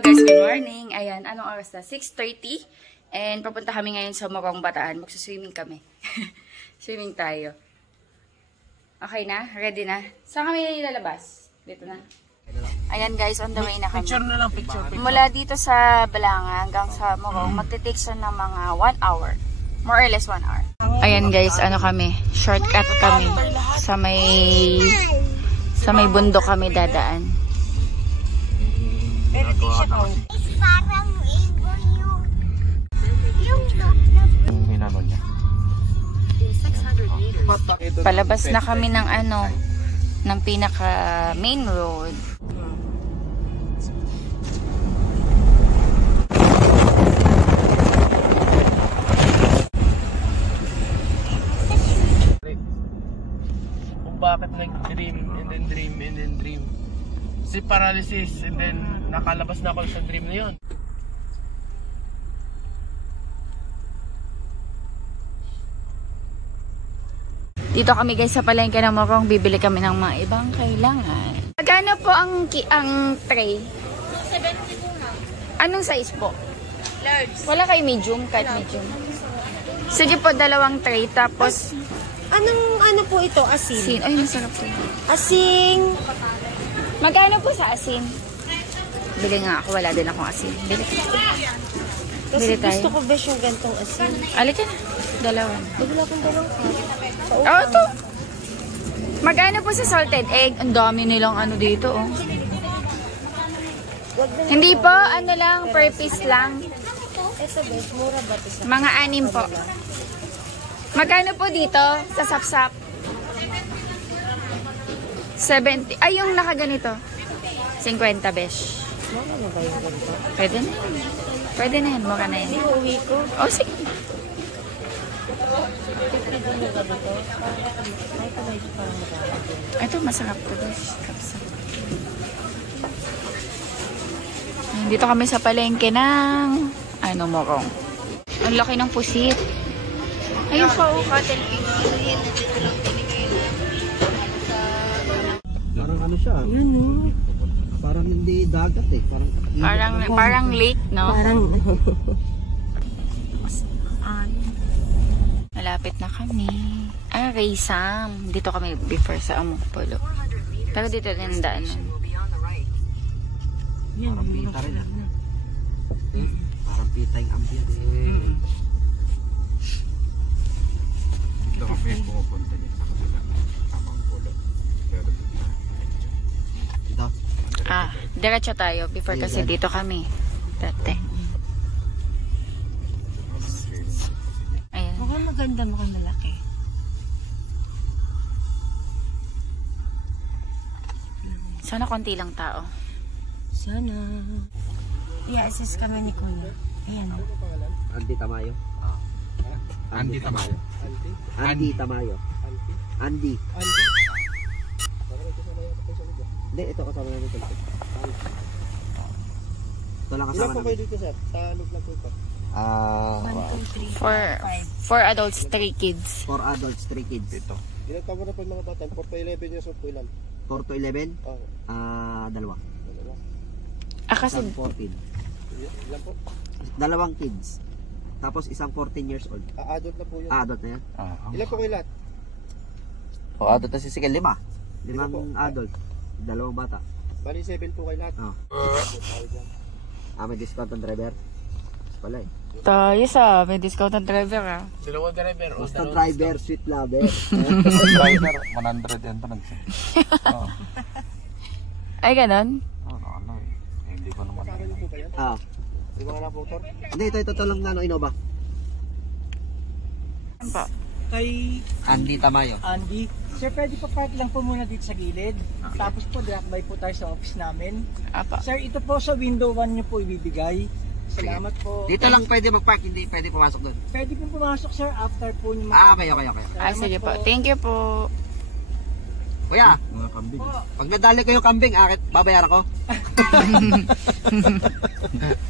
guys, good morning. Ayan, anong oras na? 6:30. And papunta kami ngayon sa Morong Bataan. Magsuswimming kami. Swimming tayo. Okay na? Ready na? Saan kami nilalabas? Dito na. Ayan guys, on the way na kami. Picture na lang, picture. Mula dito sa Balanga hanggang sa Morong, magte-take siya ng mga 1 hour. More or less 1 hour. Ayan guys, ano kami? Shortcut kami. Sa may bundok kami dadaan. Parang yung hinano niya. Palabas na kami ng ng pinaka main road. Kung bakit nag-dream and then dream and then dream. Si paralysis and then nakalabas na ako sa dream na yun. Dito kami guys sa palengke ng Morong, bibili kami ng mga ibang kailangan. Magkano po ang tray? 70 po ma'am. Anong size po? Large. Wala kayo medium? Kahit medium. Sige po, 2 tray. Tapos, Ano po ito? Asin? ay masarap po. Asing. Magkano po sa asin? Bili nga ako, wala din akong asin. Bili Kasi Bili tayo. gusto ko ba yung gantong asin? Alika na, 2. Bigla akong dalawang Oh, ito. Magkano po sa salted egg? Ang dami nilang dito, oh. Hindi po, lang, per piece lang. Ito guys, mura ba ito? Mga 6 po. Magkano po dito sa sapsap? 70. Ay, yung nakaganito. 50 besh. Mura na ba yung ganito? Pwede na. Pwede na yan. Mura na yan. Hindi, uwi ko. Oh, sige. Ito, masarap to guys. Kapsap. Dito kami sa palengke ng Morong. Ang laki ng pusit. Ayun pa, cotton. Parang ano siya? Yan o. Parang hindi dagat eh. Parang lake, no? Parang Malapit na kami. Raysam. Dito kami before sa Amokpolo. Pero dito din daan. Parang pita rin. Parang pita yung ambience. Dito kami pupunta din sa Amokpolo. Dito. Diretso tayo. Before kasi dito kami. Dati. Ayan. mukhang maganda, mukhang malaki. Sana konti lang tao. Sana. I-assist kami ni Kuya. Ayan o. Andy Tamayo. Andy Tamayo. Andy Tamayo. Andy. Hindi, ito kasama namin ito. Ito lang kasama namin. dito sir? Sa loob lang po ito. 1, 2, 3, 4, 5. 4 adults, 3 kids. 4 adults, 3 kids. Dito. Ilan taon na po yung mga bata? 4 to 11 years old po ilan? 4 to 11? Oo. Dalawa. Kasi Isang 14. Ilan po? Dalawang kids. Tapos isang 14 years old. Adult na po yun. Adult na yan. Ilan po kayo lahat? Adult na si Sigal, 5. 5 adult. Dalawang bata. Bali 7 po kayo lahat. May discount ang driver. Pala eh. tayo may discount ang driver Dalawa driver. Basta driver, sweet lover. Driver, 100 yan pa nagsin. Ay, ganon? Hindi ko naman. Kakaroon po kayo? Yung mga na-motor? Hindi, ito lang na Innova. Ano po? Kay Andy Tamayo. Andy, sir, pwede pa park lang po muna dito sa gilid. Tapos po, direct by po tayo sa office namin. Apa. Sir, ito po sa window 1 nyo po ibibigay. Salamat po. Dito lang pwede mag-park, hindi pwede pumasok doon. Pwede po pumasok, sir, after po nyo Okay. Salamat Sige po. Thank you po. Kuya, Mga kambing. pag nadali ko yung kambing, akit, babayaran ko.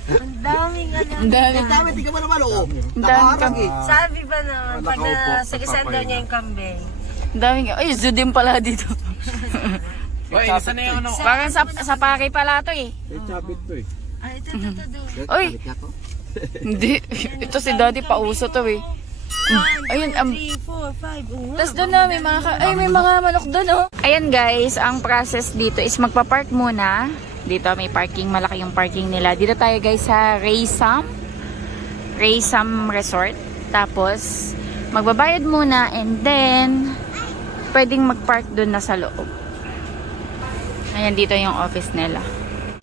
Ang daming ano. Ang dami. Dami, tingnan mo naman, oo. Dami Nakaharang eh. Sabi ba naman, pag Nakaupo, nasagasaan daw niya yung kambing. Ang daming. Ay, zoo din pala dito. Oy, isa na yung ano. Parang sa pake pala to eh. Eh, chabit to eh. Ay, ito. Oy! Hindi. Ito si daddy, pauso to eh. Ayun, 3, 4, 5. tas doon na, may mga manok doon oh. Ayan guys, ang process dito is magpa-park muna. Dito may parking, malaki yung parking nila. Dito tayo guys sa Raysam Resort. Tapos, magbabayad muna and then, pwedeng mag-park doon na sa loob. Ayan, dito yung office nila.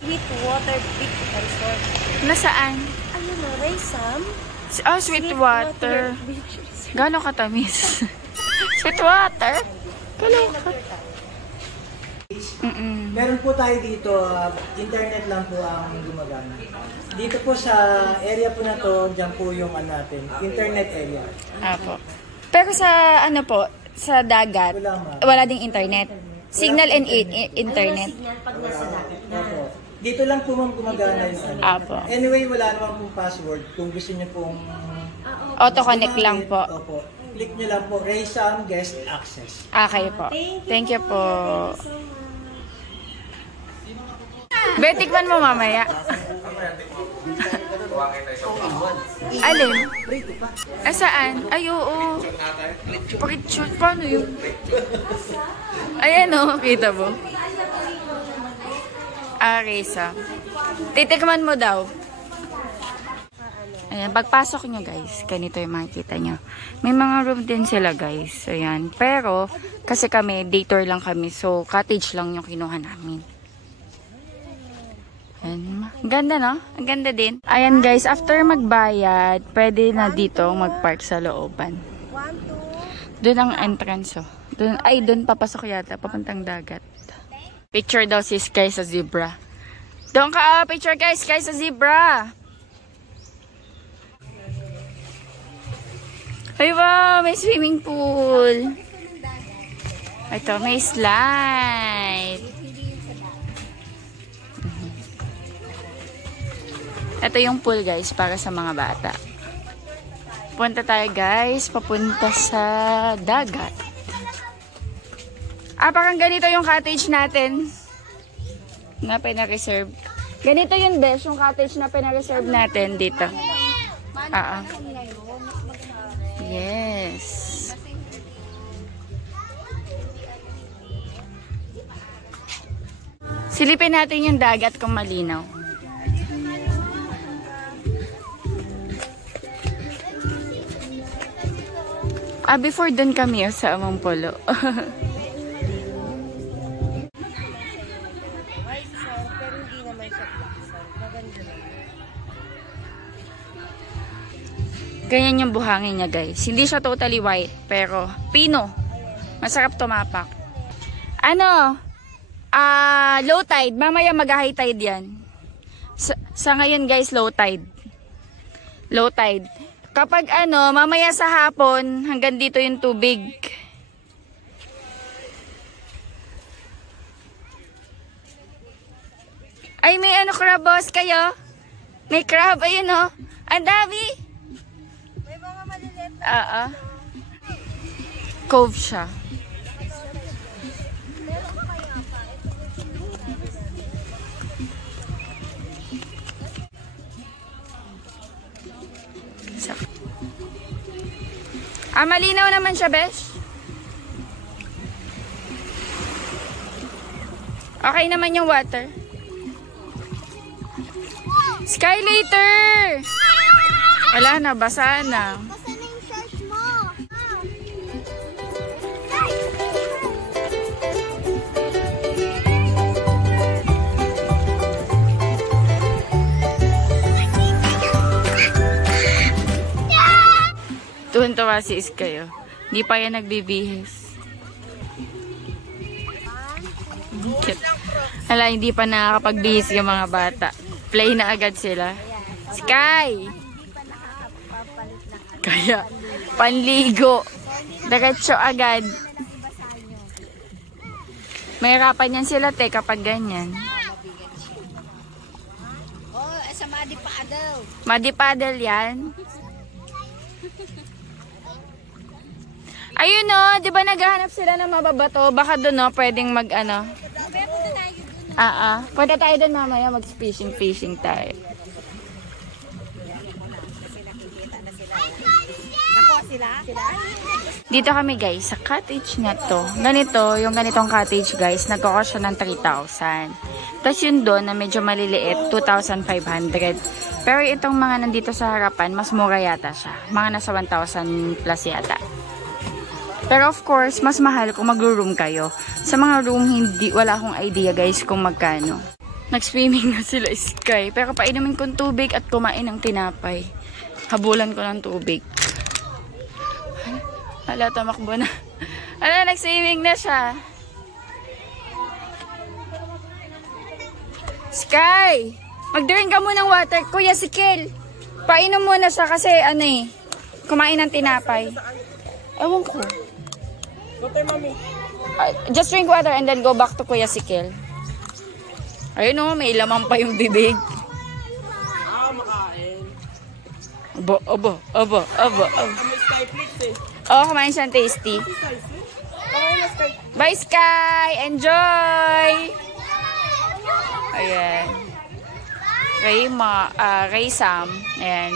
Sweetwater Beach Resort. Nasaan? Ayun na, Raysam. Sweetwater. Gano'ng katamis? Sweetwater? Kaloka. Meron po tayo dito, internet lang po ang gumagana. Dito po sa area po na to, dyan po yung ano natin, internet area. Apo. Pero sa ano po, sa dagat, Wala, ma'am. wala ding internet. Signal and internet. Signal pag nasa dagat na. Opo. Dito lang po ma'am gumagana yung ano. Apo. Anyway, wala naman pong password. Kung gusto niyo pong Auto-connect lang po. Opo. Click niyo lang po, Raysam Guest Access. Okay po. Thank you po. Betikman mo mamaya. Alin? Saan? Ay, oo. Pakitshoot. Paano yun? Ayan o, kita mo. Reza. Titikman mo daw. Ayan, pagpasok nyo guys, ganito yung makikita nyo. May mga room din sila guys. Ayan. Pero, kasi kami, day tour lang kami. So, cottage lang yung kinuha namin. Ayan. Ang ganda no? Ang ganda din. Ayan guys, after magbayad, pwede na dito mag-park sa looban. Doon ang entrance oh. Doon papasok yata, papuntang dagat. Picture daw si Sky sa zebra. Doon ka, picture guys, Sky sa zebra. Ay wow, may swimming pool. Ito, may slide. Ito yung pool guys, para sa mga bata. Punta tayo guys, papunta sa dagat. Parang ganito yung cottage natin. Na pina-reserve. Ganito yun, Besh, yung cottage na pina-reserve natin dito. Yes. Silipin natin yung dagat kung malinaw. Before dun kami sa Amang Polo. Ganyan yung buhangin niya guys. Hindi siya totally white, pero pino. Masarap tumapak. Ano? Low tide. Mamaya mag-high tide yan. Sa ngayon guys, low tide. Low tide. Kapag mamaya sa hapon, hanggang dito yung tubig. Ay, may crab boss kayo? May crab, ayun oh. Ang dami. May mga maliliit. Cove siya. Malinaw naman siya, Besh. Okay naman yung water. Sky later! Wala na, basa na. Tuwan-tuwa si Iskayo. Hindi pa yan nagbibihis. Hala, hindi pa nakakapagbihis yung mga bata. Play na agad sila. Sky! Kaya, panligo. Diretso agad. Mahirapan yan sila, te, kapag ganyan. Oh, sa Madi Paddle. Muddy paddle yan. Ayun no, di ba naghahanap sila ng mababato? Baka doon no, pwedeng mag ano. Punta tayo doon mamaya, mag-fishing tayo. Dito kami guys, sa cottage na to. Ganito, yung ganitong cottage guys, nagkakos siya ng 3,000. Tapos yun doon na medyo maliliit, 2,500. Pero itong mga nandito sa harapan, mas mura yata siya. Mga nasa 1,000 plus yata. Pero of course, mas mahal kung mag-room kayo. Sa mga room, wala akong idea guys kung magkano. Nag-swimming na sila Sky. Pero painumin kong tubig at kumain ng tinapay. Habulan ko ng tubig. Hala, tamakbo na. Hala, nag-swimming na siya. Sky! Mag-drink ka muna ng water. Kuya, si Kel. Painom muna siya kasi kumain ng tinapay. Ewan ko. Just drink water and then go back to Kuya Sikel. Ayun o, may laman pa yung bibig. Makain. Aba. May Skyflix eh. Oh, kumain siyang tasty. Bye, Sky! Enjoy! Ayan. Ray Sam. Ayan.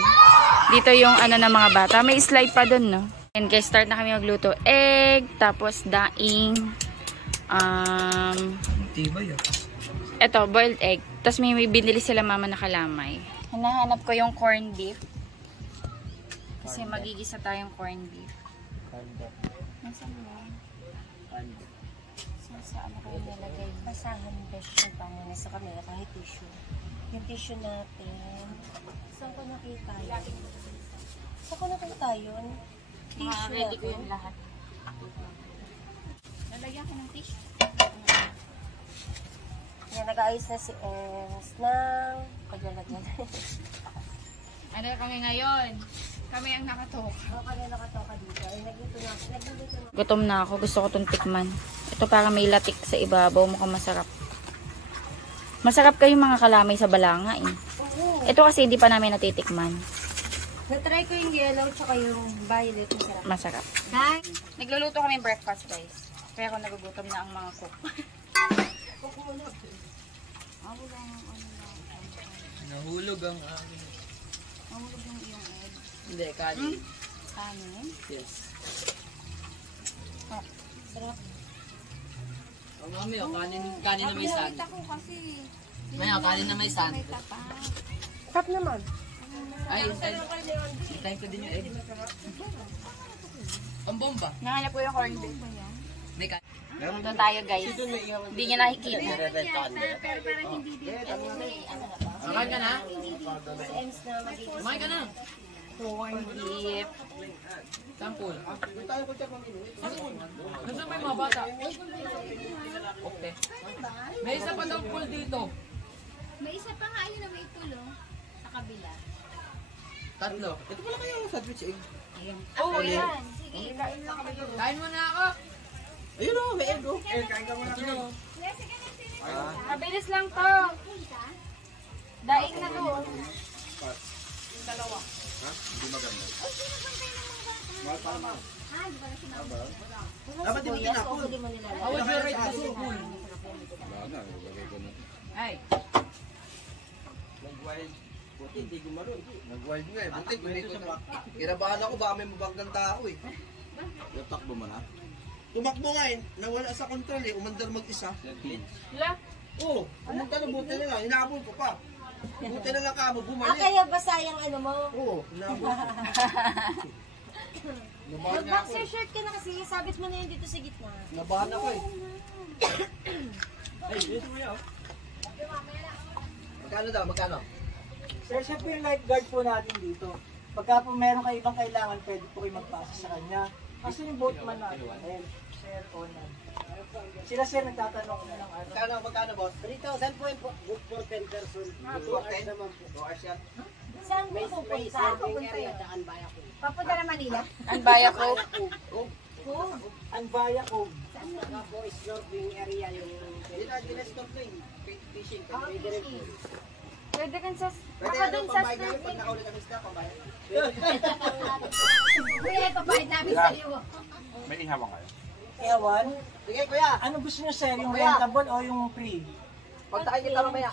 Dito yung ano ng mga bata. May slide pa dun, no? And guys, start na kami magluto. Egg, tapos daing. Eto, boiled egg. Tapos may binili sila mama na kalamay. Hinahanap ko yung corned beef. Kasi magigisa tayong corned beef. Nasaan mo? Saan ko yung nilagay? Basahan besh yung pamuna sa kamera kahit tissue. Yung tissue natin. Saan ko nakita yun? Tissue Ready ko natin. yung lahat. Lalagyan ko ng tissue. Yan, nag-aayos na si Ens ng paglalagyan. Ano kami ngayon? Kami ang nakatoka. Ako kaya nakatoka dito. Ay, nagluluto na. Gutom na ako. Gusto ko itong tikman. Ito para may latik sa ibabaw. Mukhang masarap. Masarap kayong mga kalamay sa balanga eh. Ito kasi hindi pa namin natitikman. Na-try ko yung yellow tsaka yung violet. Masarap. Masarap. Hi! Nagluluto kami breakfast guys. Kaya ako nagugutom na ang mga cook. Nahulog ang amin. Mahulog yung iyong egg. Hindi, kanin. Kanin. Yes. Sarap. Oh, mami, kanin na may sand. Ako kasi. May kanin na may sand. Tap naman. Ay, tayo ko din yung egg. Ang bomba. Nahanap ko yung corned beef ko yan. May kanin. Ito tayo guys. Hindi niya nakikita. Makain ka na? Si Ens na magiging Makain ka na? Corned beef. Sample. Gusto mo yung mga bata? Okay. May isa pa daw pool dito. May isa pa nga yun na may pulo sa kabila. Tatlo. Ito pala kayo yung sandwich egg. Oh, yan. Sige, kain lang kami. Kain mo na ako. Ayun o, may egg o. Kain ka muna kayo. Mabilis lang to. Daing na doon. Dalawa. Ha? Hindi maganda. dapat di mo tinapon. How would you rate the school? Wala na, ilagay ko na. Ay. Nag-wild nga eh. Buti, kinabahan ako, baka may mabanggang tao eh. Natakbo mo na? Tumakbo nga eh, nawala sa control eh, umandar mag-isa. Wala. Oo, pumunta na, buti na lang, hinabol ko pa. Buti na lang ka mo, bumalik. Kaya basa yung ano mo? Oo, hinabol ko. Nabahan niya ako Mag-boxer eh. shirt ka na kasi, sabit mo na yun dito sa gitna. Nabahan ako eh. Ay, dito mo yun. Magkano daw, magkano? Sir, siya po yung lifeguard po natin dito. Pagka po meron kayo ibang kailangan, pwede po kayo magpasa sa kanya. Kasi yung boatman natin, Sir Onan. Sila sir nagtatanong na ng ano. Magkano boss? 3,000 po yung book for 10 person. 2 hours naman po. 2 hours yan. Saan mo pupunta? Papunta na Manila. Ang baya ko. Ang Via Cove. Boys snorkeling area yung fishing. Pwede kan sa... Baka dun sa... Kuya, ipapahit namin sa iyo. May ihawan kayo. Ewan. Sige kuya. Ano gusto niyo sir? Yung rentable o yung free? Pagtakin kita mamaya.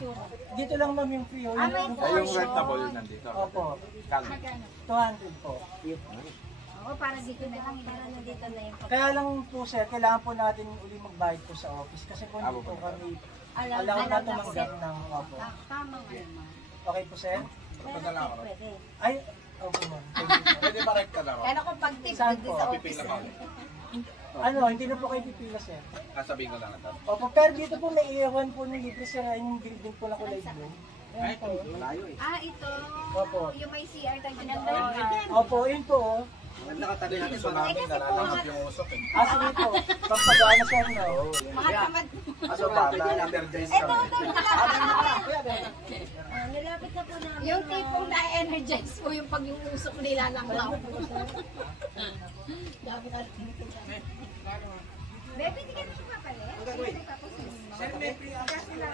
Dito lang ma'am yung free o yung Yung rentable nandito. Opo. Kano? 200 po. Oo, para dito na lang. Para nandito na yung Kaya lang po sir, kailangan po natin uli magbayad po sa office kasi po hindi po kami alam na tumanggap ng opo. Tama nga naman. Okay po sir? Padala ako. pwede. Ay, opo ma'am. Pwede ba rekta na ako? Kaya ako pag-tip Saan doon po? sa Pipila office. ka. Ano, hindi na po kayo pipila sir. Sasabihin ko lang ito. Opo, pero dito po may iwan po ng libre sir, yung building po na kulay blue. Ayan po. Ah, ito. Opo. Yung may CR tayo na Opo, yun po. Oh. Nakatabi natin sa namin, nalalanggap yung usok eh. Ah, sige po. Pampagana sir na. Makatamad. Aso ba, na-energize Ito, kami. Nilapit na po namin. Yung tipong na-energize po yung pag yung usok nila lang lang. Dami ka rin. Bebe, hindi ka na siya papalit? Sir, may free access nila.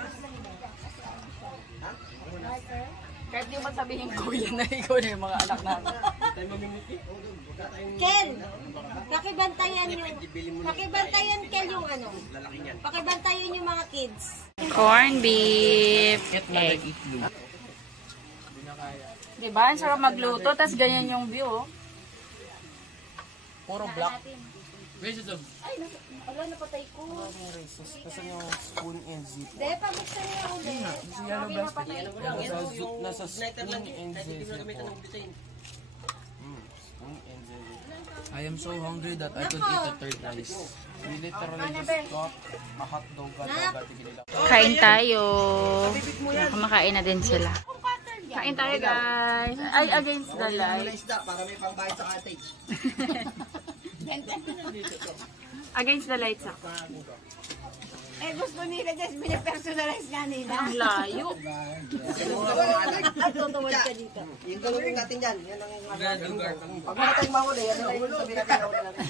Kahit di mo sabihin kuya na ikaw na yung mga anak namin. Ken, pakibantayan Ken yung ano. Pakibantayan yung mga kids. Corn beef. Egg. Diba? Ang sarap magluto, tas ganyan yung view. Oh. Puro black. Ala, napatay ko. Kasi yung spoon and zip. De, pabuksan niya ulit. Nasa spoon and zip. Spoon and zip. I am so hungry that I could eat a third rice. We literally just got a hot dog at the Kain tayo. Kumakain na din sila. Kain tayo guys. Ay, against the light. Para may pangbayad sa cottage. Against the lights ako. Eh, gusto nila just binipersonalize nga nila. Ang layo. At tutuwad ka dito. Yung gawin natin dyan. Yan ang lugar. Pag wala tayong mahuli, yan ang yung sabihin natin mahuli natin.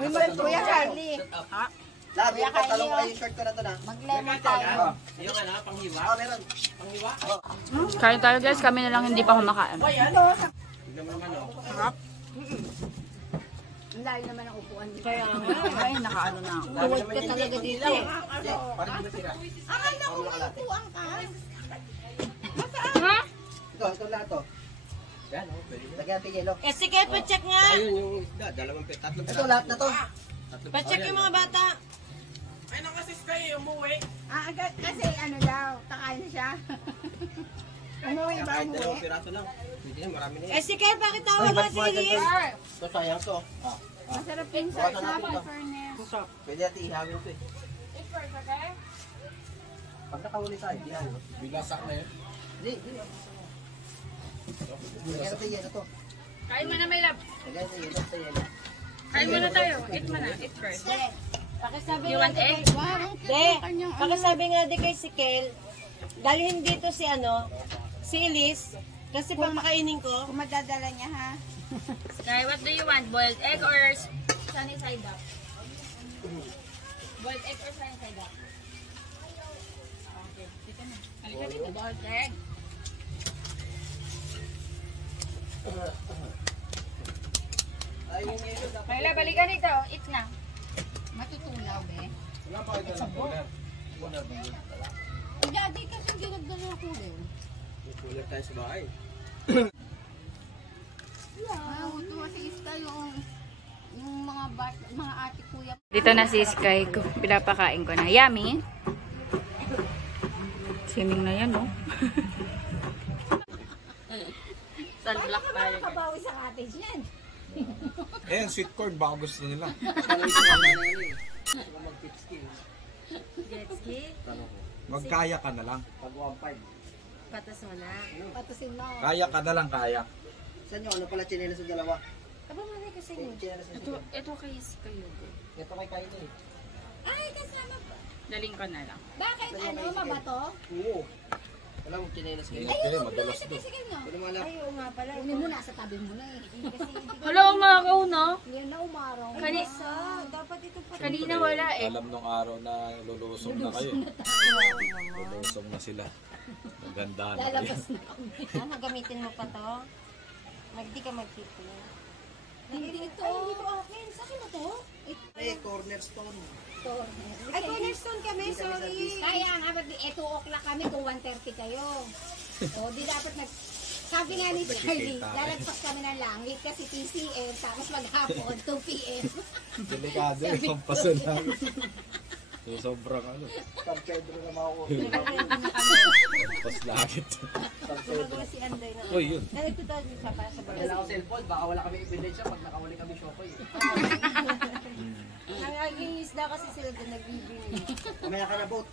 Uy, Kuya Carly. Lahat, yung patalong kayo yung short ko na to na. Mag-lemon tayo. Yung ano, panghiwa? Oo, meron. Kain tayo guys. Kami na lang hindi pa kumakain. Ang layo naman ang upuan dito. Kaya nga. Ay, nakaano na ako. Tuwad ka talaga dito. Parang di ba sila? Akala ko may upuan ka. Ha? Ito lahat to. Yan, oh, pwede. Lagyan natin yelo. Eh, sige, pa-check nga. Ayun yung isda, tatlong Ito lahat na to. Pa-check yung mga bata. Ay, nakasis kayo, umuwi. Ah, kasi ano daw, kakain na siya. Umuwi ba Kahit umuwi? dalawang piraso lang. Hindi na, marami na yan. Eh, sige, bakit tawag mo si Liz? Ito, sayang to. Masarap yung Bukasan sa natin ito. fairness. Pwede natin ihawin ito eh. Pag nakahuli tayo, ihawin. Bilasak na yun. Hindi. Lagyan natin yelo to. Kain mo na may love. Lagyan natin yelo sa yelo. Kain mo na tayo. Eat mo na. Eat first. Pakisabi You nga want di egg? kay... De, pakisabi nga di kay si Kel, dalhin dito si si Elise, kasi pag makainin ko, Kung madadala niya ha. Sky, what do you want? Boiled egg or sunny side up? Boiled egg or sunny side up? Okay, dito na. Halika dito. Boiled egg. Mayla, balikan dito. Eat na. Matutunaw be. Wala pa ito ng cooler. Hindi kasi hindi nagdala ng cooler. May cooler tayo sa bahay. Ah, tuwa si Ista yung mga ate kuya. Dito na si Sky. Pinapakain ko na. Yummy. Sining na yan, no? Sunblock tayo. Kabawi sa cottage yan. Eh, sweet corn, baka gusto nila. jet ski, Magkaya ka na lang. patas mo na. Patusin mo. Kaya ka na lang, kaya. Saan yung ano pala chinelas sa dalawa? Aba, manay kasi yun. Chinelas sa Ito kay Sky. Ito kay Kylie. Ay, kasama pa. Daling ko na lang. Bakit ano, mabato? Oo. Alam mo, chinelas kayo. Madalas doon. Ay, oo nga pala. Kunin mo nasa tabi mo na eh. Hala, umakaw na. Yan na umaraw. Dapat ito pa. Kanina wala eh. Alam nung araw na lulusong na kayo. Lulusong na sila. Maganda na kayo. Lalabas na kami. Gamitin mo pa to? Hindi ka magkipin. Hindi ito. Ay, hindi ko akin. Sa akin na to? Ay, cornerstone. Ay, cornerstone kami, sorry. Kaya nga, ba't 2 o'clock kami kung 1:30 kayo? So, di dapat sabi nga ni Charlie, lalagpas kami ng langit kasi TCM, tapos maghapon, 2 p.m. Delikado yung pampasan namin. So, sobrang ano. San Pedro na makukuha. Pas langit. Gumagawa si Anday na. Uy, yun. Nagtutod siya para sa Wala ako cellphone, baka wala kami ebidensya pag nakawali kami shokoy. Nangaging isda kasi sila doon nagbibili. Mamaya ka na boat.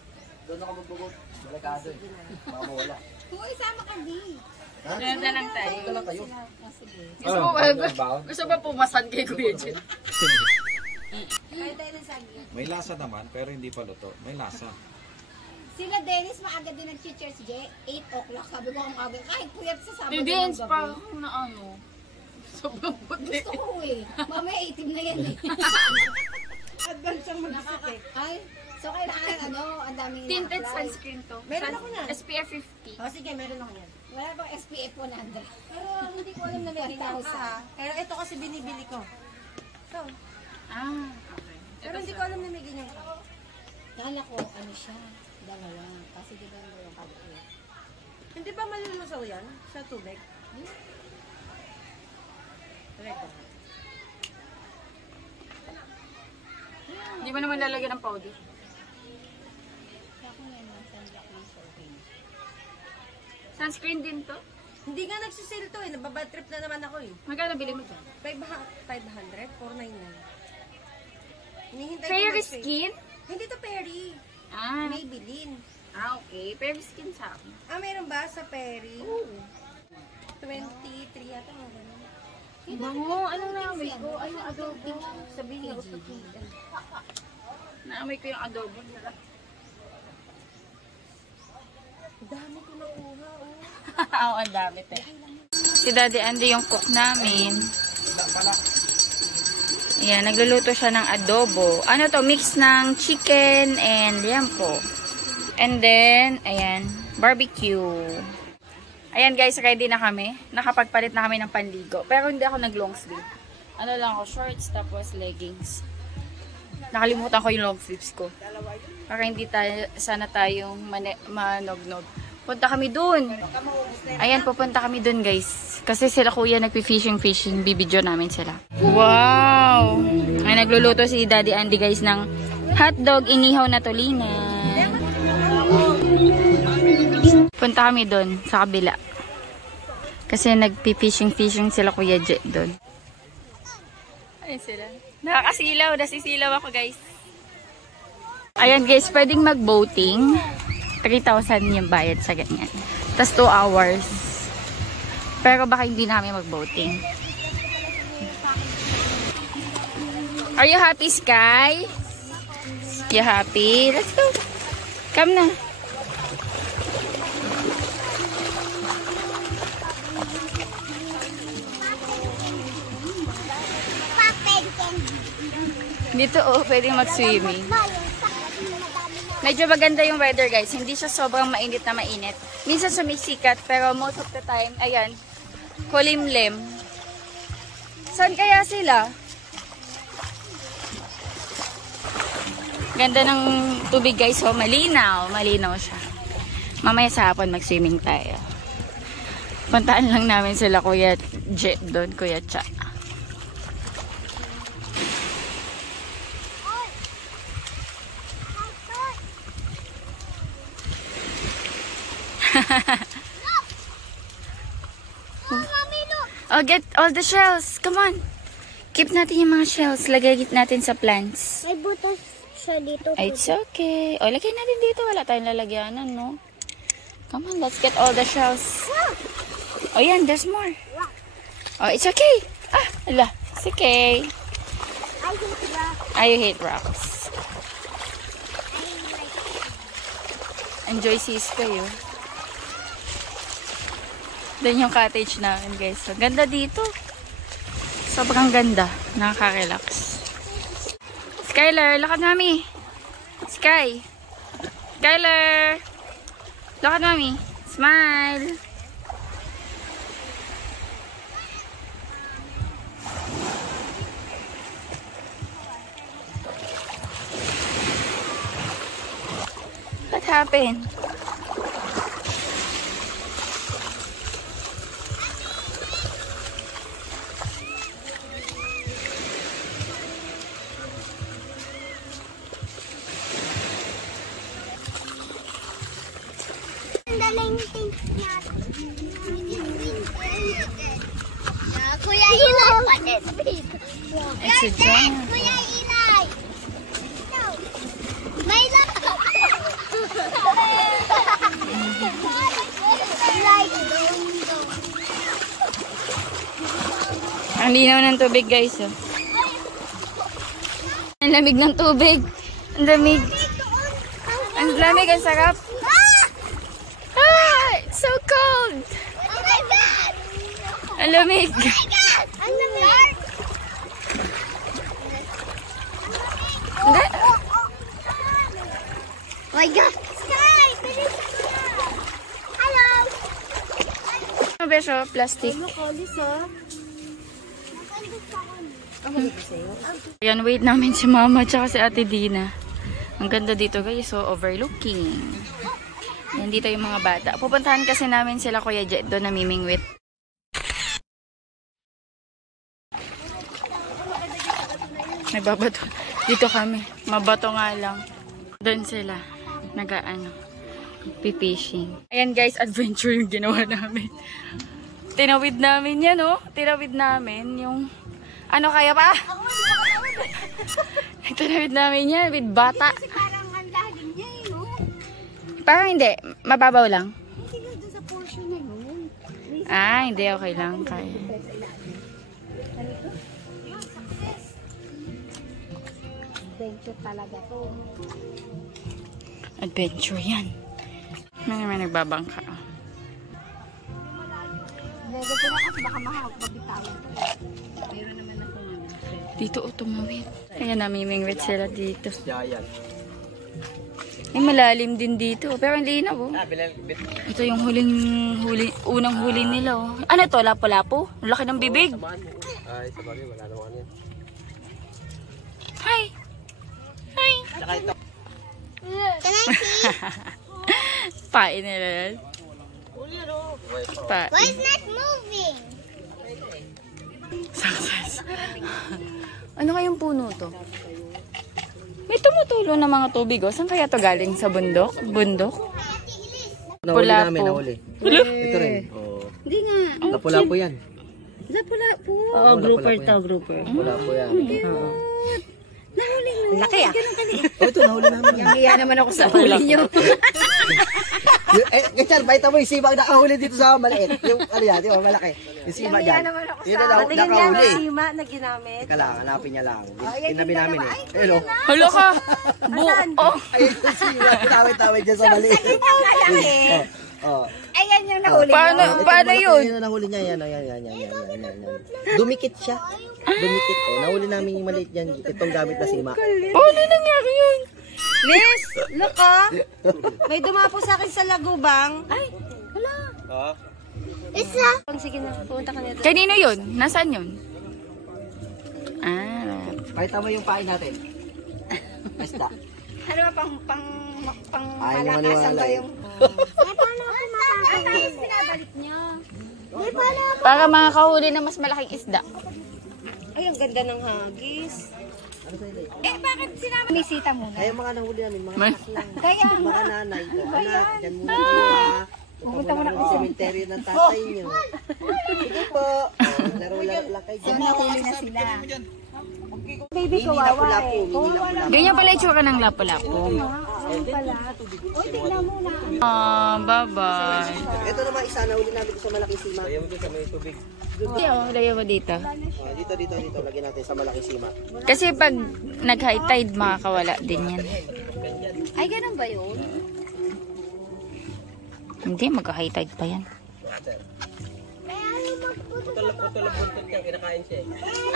Doon ako magbubot. Delikado eh. Baka mawala. Uy, sama ka din. Ganda lang tayo. Ito lang kayo. Sige. Gusto ba pumasan kay Kuya Jen? Kaya tayo ng saging. May lasa naman, pero hindi pa luto. May lasa. Sila Dennis, maaga din nag-church, 8 o'clock. Sabi ko ang aga. Kahit puyat sa Sabado Hindi, ng inspire gabi. ako na ano. Sobrang puti. Gusto ko eh. Mamaya itim na yan eh. Advance ang mag-isip. Ay, so kailangan ang daming Tinted na-apply. sunscreen to. Meron ako na. SPF 50. O sige, meron ako yan. Wala bang SPF 100? Pero hindi ko alam na may ginagawa ka ha. Pero ito kasi binibili ko. So, Ah, okay. pero hindi ko alam na may ganyan ka. Kala ko, ano siya, dalawa. Kasi di ba yung pag-uwi? Hindi ba malulusaw yan sa tubig? Reto. Hindi mo naman lalagyan ng powder. Kaya ko ngayon, sunblock ng soaking. Sunscreen din to? Hindi nga nagsisale to eh. Nababad trip na naman ako eh. Magkano bili mo dyan? 500? 499. Hinihintay ko Fairy mag-sale. skin? Hindi to Perry. Ah, Maybelline. okay. Fairy skin sa akin. Meron ba sa Perry? 23 yata mga ganun. Bango, anong naamoy ko? Ay, yung adobo. Sabihin niyo ito. Naamoy ko yung adobo. Dami ko nakuha oh. Oo, ang dami te. Si Daddy Andy yung cook namin. Ayan, nagluluto siya ng adobo. Ano to? Mix ng chicken and liampo. And then, ayan, barbecue. Ayan guys, ready na kami. Nakapagpalit na kami ng panligo. Pero hindi ako nag long sleeve. Ano lang ako, shorts tapos leggings. Nakalimutan ko yung long sleeves ko. Para hindi sana tayong manognog. Punta kami dun. Ayan, pupunta kami dun guys. Kasi sila kuya nagpi-fishing. Bibidyo namin sila. Wow! Ay, nagluluto si Daddy Andy guys ng hotdog inihaw na tulingan. Punta kami dun sa kabila. Kasi nagpi-fishing sila kuya Jet dun. Ayun sila. Nakakasilaw. Nasisilaw ako guys. Ayan guys, pwedeng mag-boating. 3,000 yung bayad sa ganyan. Tapos 2 hours. Pero baka hindi namin mag-boating. Are you happy, Sky? You happy? Let's go. Come na. Dito pwedeng mag-swimming. Medyo maganda yung weather guys. Hindi siya sobrang mainit na mainit. Minsan sumisikat pero most of the time, ayan, kulimlim. Saan kaya sila? Ganda ng tubig guys. So, malinaw. Malinaw siya. Mamaya sa hapon mag-swimming tayo. Puntaan lang namin sila Kuya Jet doon, Kuya Cha. Oh, get all the shells. Come on. Keep natin yung mga shells. Lagay natin sa plants. May butas siya dito. It's okay. O, lagay natin dito. Wala tayong lalagyanan, no? Come on, let's get all the shells. Oh, yan. There's more. Oh, it's okay. Ah, ala. It's okay. I hate rocks. I hate rocks. I like Enjoy sis kayo. Doon yung cottage namin, guys. So, ganda dito. Sobrang ganda. Nakaka-relax. Skylar, lakad mami. Sky. Skylar. Lakad mami. Smile. What happened? Kuya Eli, what is big? It's a giant. Kuya Eli. No. May laptop. Like, Ang linaw ng tubig, guys. Oh. Ang lamig ng tubig. Ang lamig. Ang lamig, ang sarap. Ah! It's so cold. oh my God! Ang lamig. Oh my God! Ang lamig! Hindi. Oh my God! Sky! Bilis ka! Hello! Ano ba siya? Plastic. Ayan, wait namin si Mama tsaka si Ate Dina. Ang ganda dito, guys. So, overlooking. Yan dito yung mga bata. Pupuntahan kasi namin sila Kuya Jet doon na namimingwit. May babato. Dito kami. Mabato nga lang. Doon sila. Nag-ano. Pipishing. Ayan guys, adventure yung ginawa namin. Tinawid namin yan, oh. Tinawid namin yung... Ano kaya pa? Tinawid namin yan with bata. Kasi parang ang lalim niya eh, no? Parang hindi. Mababaw lang. Hindi nga doon sa portion na yun. Ah, hindi. Okay lang. Kaya. Adventure talaga to. Adventure yan. May naman nagbabangka. Lego ko na kasi baka mabitawan ko. Mayroon naman ako Dito o tumawid. Ayan, namimingwit sila dito. Giant. Ay, malalim din dito. Pero ang linaw, oh. Ito yung unang huli nila, oh. Ano to? Lapo-lapo? Ang laki ng bibig. Ay, sa bagay, wala naman yan. Hi! Hi! Can I see? Pain nila yan. Why is not moving? Success. Ano kayong puno to? May tumutulo ng mga tubig, oh. Saan kaya to galing? Sa bundok? Bundok? Nahuli Pula namin, po. nahuli. Wala. Ito rin. Oh. Hindi nga. Napula po yan. Zapula po. Oo, Oo, grouper lapula po to, yan. grouper. Wala po yan. Nahuli mo. Laki ah. Oh, ito, nahuli namin. Hiya naman ako sa huli nyo. Ganyan, baita mo yung sima ang nakahuli dito sa maliit. Yung ano yan, di ba, malaki. Yung sima dyan. Yun na nakahuli. Sima na ginamit. Teka lang, hanapin niya lang. Tinabi namin eh. Ayun o. Hala ka! Oh! Ayun yung sima. Tinawid-tawid dyan sa maliit. Oh. Ayan yung nahuli. Paano yun? Ayun na nahuli niya. Yan. Dumikit siya. Dumikit. Oh, nahuli namin yung maliit yan. Itong gamit na sima. Paano nangyari yun? Miss, look oh. May dumapo sa akin sa lagubang. Ay, wala. Isa. Sige na, pumunta ka nito. Kanino yun? Nasaan yun? Ah. Pakita mo yung pain natin. Basta. Ano ba pang Ayaw mo malakasan maniwala ba eh. yung... Ang tayo pinabalik niyo. Di pa na. Para makakahuli ng mas malaking isda. Ay, ang ganda ng hagis. Bakit sinabi? Misita muna. Ay, mga nahuli namin, mga May- anak lang. Kaya Mga nanay ko. Anak, dyan muna kayo ha. Pumunta muna sa cemetery ng tatay nyo. Sige po. Laro-laro kayo dyan. nahuli na sila. Baby, kawawa eh. Ganyan pala itsura ng lapu-lapu. Ah, bye-bye. Ito naman isa, nahuli namin sa malaking sima. Ayaw mo dyan sa may tubig. Lagyan mo dito. Dito. Lagyan natin sa malaking sima. Kasi pag nag-high tide, makakawala din yan. Ay, ganun ba yun? Hindi, mag-high tide pa yan. Putol ang buntot niya, kinakain siya eh.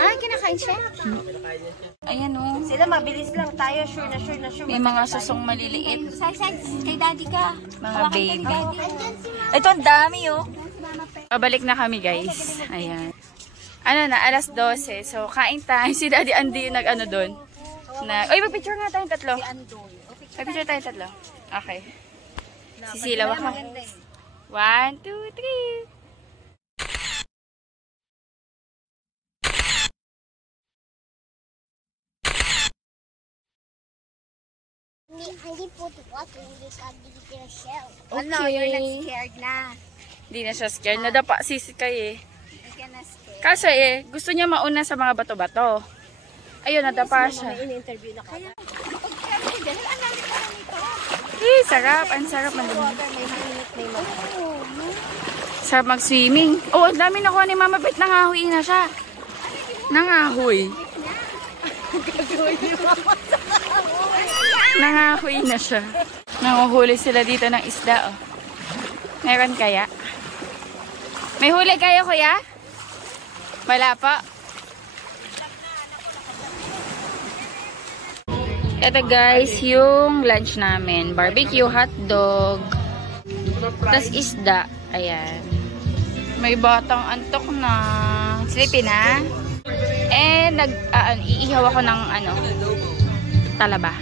Ah, kinakain siya? Kinakain niya siya. Ayan o. Sila mabilis lang tayo, sure na sure na sure. May mga susong maliliit. Say, kay daddy ka. Mga baby. Andyan si mama. Ito, ang dami oh. Si mama pe. Pabalik na kami guys. Ayan. Ano na, alas 12. So, kain tayo. Si Daddy Andy yung nag-ano doon. Uy, mag-picture nga tayong tatlo. Mag-picture tayong tatlo. Okay. Sisilaw ako. 1, 2, 3. Hindi po tuwag, hindi ka digit shell. Ano, you're not scared na. Hindi na siya scared. Nadapa sisi kay eh. Hindi ka na scared. Kasi eh, gusto niya mauna sa mga bato-bato. Ayun, nadapa siya. In-interview na kaya. Eh, sarap. Ang sarap man dun. Sarap mag-swimming. Oh, ang dami nakuha ni Mama Bet. Nangahoy na siya. Nangahoy. Nangahoy na siya. Nanguhuli sila dito ng isda, oh. Meron kaya? May huli kayo, kuya? Wala pa. Ito guys, yung lunch namin. Barbecue, hotdog, tas isda. Ayan. May batang antok na. Sleepy na. And iihaw ako ng talaba.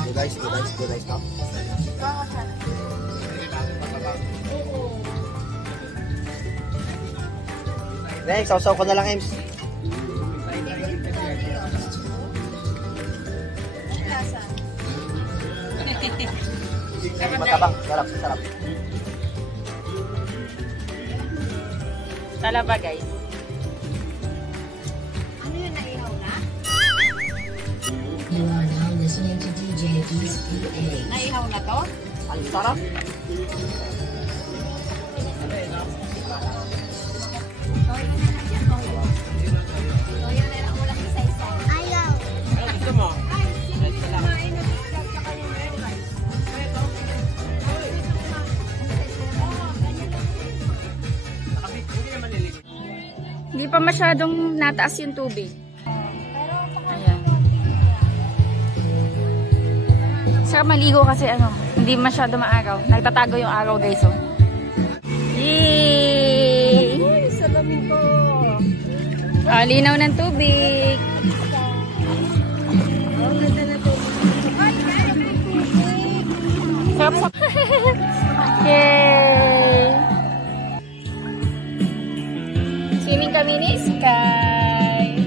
Do guys, stop. Next, sausaw ko na lang, Ems. Matabang, sarap. Talaba guys. Ano yun, naihaw na? You are now listening to DJ East PA. Naihaw na to? Ang sarap. Toyo na lang ulang isa-isa. Ayaw. Gusto mo? Hindi pa masyadong nataas yung tubig. Ayan. Sarap maligo kasi hindi masyado maaraw. Nagtatago yung araw guys, oh. Yay! Uy, salamin ko. Linaw ng tubig. Sarap sa... Yay! Swimming kami ni Sky.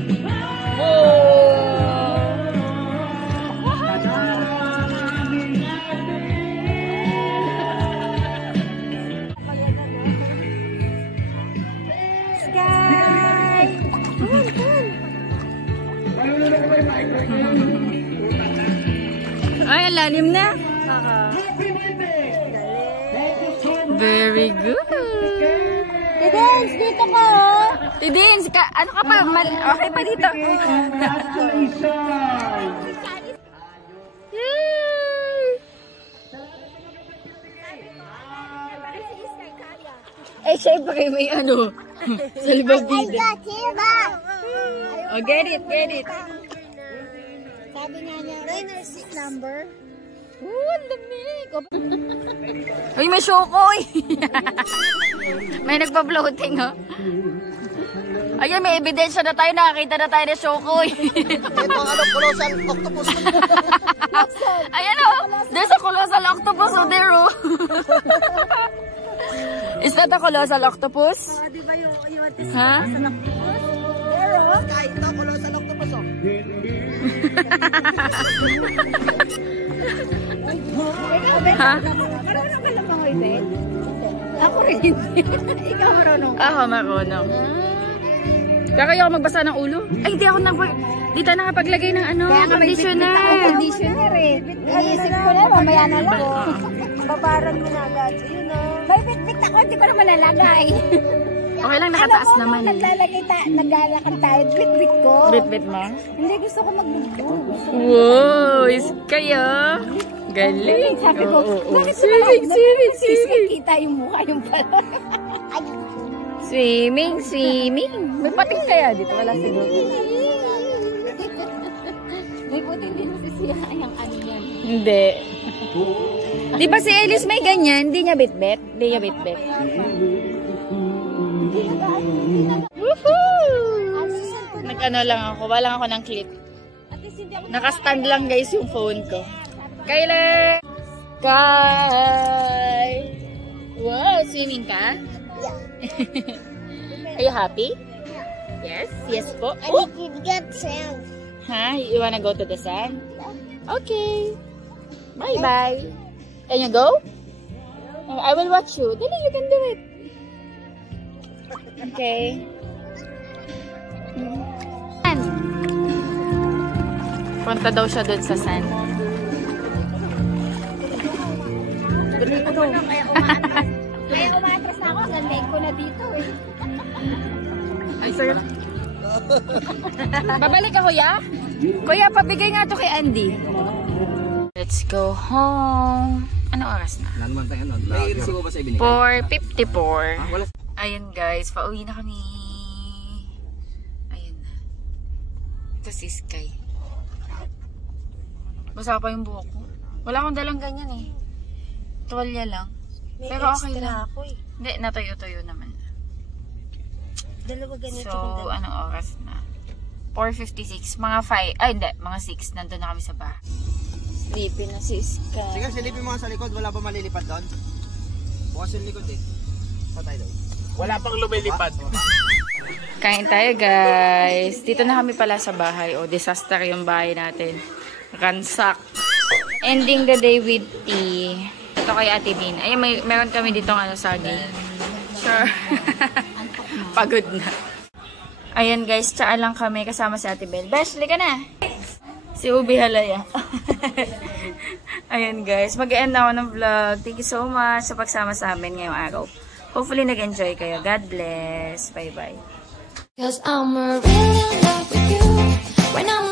Oh! Sky! Ay, ang lalim na. Very good. Tidens, dito ka oh. Tidins, ano ka pa? Okay pa dito. Yay! Eh, syempre may salbabida. Oh, get it. Sabi nga niya, 9 number. Ang lamig. Uy, may syokoy. May nagpa-floating, oh. Ayan, may ebidensya na tayo. Nakakita na tayo ng syokoy. Ito ang colossal octopus. Ayan, oh. There's a colossal octopus, oh, there, oh. Is that a colossal octopus? Oh, di ba yung Ha? Pero, Kahit ito, colossal octopus, oh. Ha? marunong ka lang mga event? Ako rin hindi. Ikaw marunong. Ako marunong. Kaya kayo ako magbasa ng ulo? Ay, hindi ako di tayo nakapaglagay ng conditioner. Conditioner eh. Iniisip ko na, mamaya na lang. Babaran mo na agad. Yun o. May bit-bit ako, hindi ko naman nalagay. Okay lang, nakataas naman. Naglalakad tayo, bit-bit ko. Bit-bit mo? Hindi, gusto ko magbugtong. Wow, is kayo. Galing. Sabi ko, bakit Swimming. kita yung mukha yung pala. Swimming. May pating kaya dito? Wala siguro. May puti din si siya yung ano yan. Hindi. Di ba si Elise may ganyan? Hindi niya bit-bit? Hindi niya bit-bit. Woohoo! Nag-ano lang ako. Walang ako ng clip. Nakastand lang guys yung phone ko. Kayla! Sky! Wow! Swimming ka? Yeah. Are you happy? Yes? Yes po? I need to get sand. Huh? You wanna go to the sand? Okay. Bye-bye. Can you go? I will watch you. Dali, you can do it. Okay. Punta daw siya doon sa sand. Dali ko daw. Kaya umatras na ako, hanggang leg ko na dito eh. Ay, sir. Babalik ako, ya? Kuya, pabigay nga to kay Andy. Let's go home. Anong oras na? May resibo ba sa ibinigay? 4:54. Ayun guys, pauwi na kami. Ayun na. Ito si Sky. Basa pa yung buhok ko. Wala akong dalang ganyan eh. Tuwalya lang. Pero okay lang. Hindi, natuyo-tuyo naman. Dalawa ganito. So, anong oras na? 4:56. Mga 5. Ay, hindi. Mga 6. Nandun na kami sa bahay. Sleepy na si Sky. Sige, silipin mo sa likod. Wala pa malilipad doon? Bukas yung likod eh. Patay doon. Wala pang lumilipad. Kain tayo guys. Dito na kami pala sa bahay. O, disaster yung bahay natin. Ransak. Ending the day with tea. Ito kay Ate Bean. Ay, meron kami dito ng saging. Sure. Pagod na. Ayan guys, tsaa lang kami kasama si Ate Bel. Besh, lika na. Si Ubi Halaya. Ayan guys, mag-end na ako ng vlog. Thank you so much sa pagsama sa amin ngayong araw. Hopefully nag-enjoy kayo. God bless. Bye-bye. 'Cause I'm really in love with you when I'm